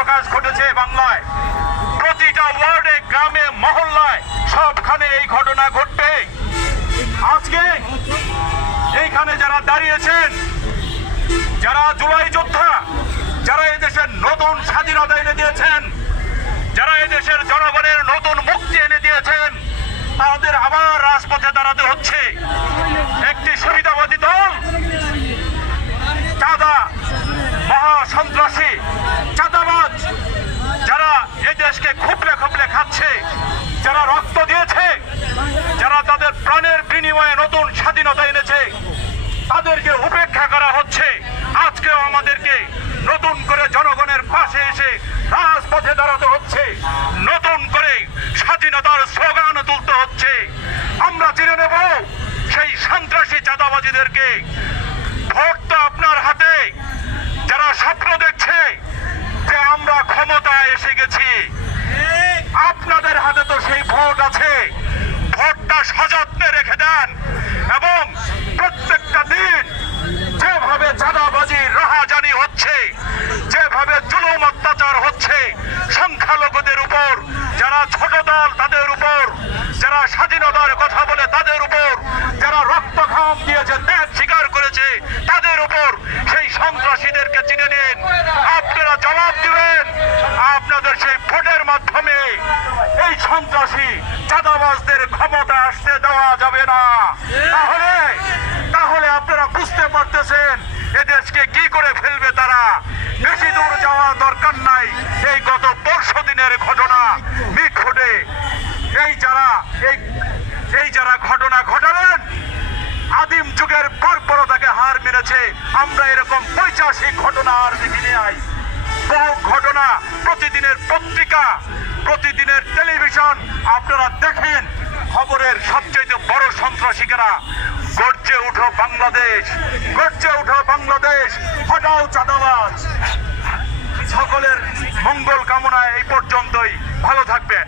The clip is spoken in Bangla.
বহিঃপ্রকাশ ঘটেছে বাংলায়। প্রতিটা ওয়ার্ডে, গ্রামে, মহল্লায় সবখানে এই ঘটনা ঘটবে। আজকে এইখানে যারা দাঁড়িয়েছেন, যারা জুলাই যোদ্ধা, যারা এদেশের নতুন স্বাধীনতা এনে দিয়েছেন, যারা এদেশের জনগণের নতুন মুক্তি এনে দিয়েছেন, তাদের আবার রাজপথে দাঁড়াতে হচ্ছে। একটি সুবিধাবাদী দল, চাঁদা, মহাসন্ত্রাসী, চাঁদাবাজ, যারা এদেশকে খুবলে খুবলে খাচ্ছে, যারা রক্ত দিয়েছে, যারা তাদের প্রাণের বিনিময়ে নতুন স্বাধীনতা এনেছে, তাদেরকে উপেক্ষা করা হচ্ছে। আজকেও আমাদেরকে নতুন করে জনগণের পাশে এসে রাজপথে দাঁড়াতে হচ্ছে, নতুন করে স্বাধীনতার স্লোগান তুলতে হচ্ছে। আমরা চিনে নেব সেই সন্ত্রাসী চাঁদাবাজিদেরকে। ভোট তো আপনার হাতে। যারা স্বপ্ন দেখছে যে আমরা ক্ষমতায় এসে গেছি, আপনাদের হাতে তো সেই ভোট আছে। ভোটটা সযত্নে রেখে দেন এবং প্রত্যেকটা দিন যেভাবে চাঁদাবাজি, রাহাজানি হচ্ছে, যেভাবে জুলুম অত্যাচার হচ্ছে সংখ্যালঘুদের উপর, যারা ছোট দল তাদের উপর, যারা স্বাধীনতার কথা বলে তাদের উপর, যারা রক্ত ঘাম দিয়েছে, ত্যাগ স্বীকার করেছে তাদের উপর, সেই সন্ত্রাসীদেরকে চিনে নিন। আপনারা জবাব দিবেন। আপনাদের সেই ভোটের মাধ্যমে এই সন্ত্রাসী চাঁদাবাজদের ক্ষমতা আসতে দেওয়া যাবে না। তাহলে আপনারা বুঝতে পারতেছেন এদেশকে কি করে ফেলবে তারা। বেশি দূর যাওয়ার দরকার নাই। এই গত ১৫ দিনের ঘটনা মিটফুটে এই যারা ঘটনা ঘটালেন, আদিম যুগের বর্বরতাকে হার মেনেছে। আমরা এরকম পৈশাচিক ঘটনা আর দেখিনি নাই। বহু ঘটনা, প্রতিদিনের পত্রিকা, প্রতিদিনের টেলিভিশন আপনারা দেখেন। খবরের সবচেয়ে বড় সন্ত্রাসীরা, গর্জে উঠো বাংলাদেশ, গর্জে উঠো বাংলাদেশ, হটাও চাঁদাবাজ। সকলের মঙ্গল কামনায় এই পর্যন্তই। ভালো থাকবেন।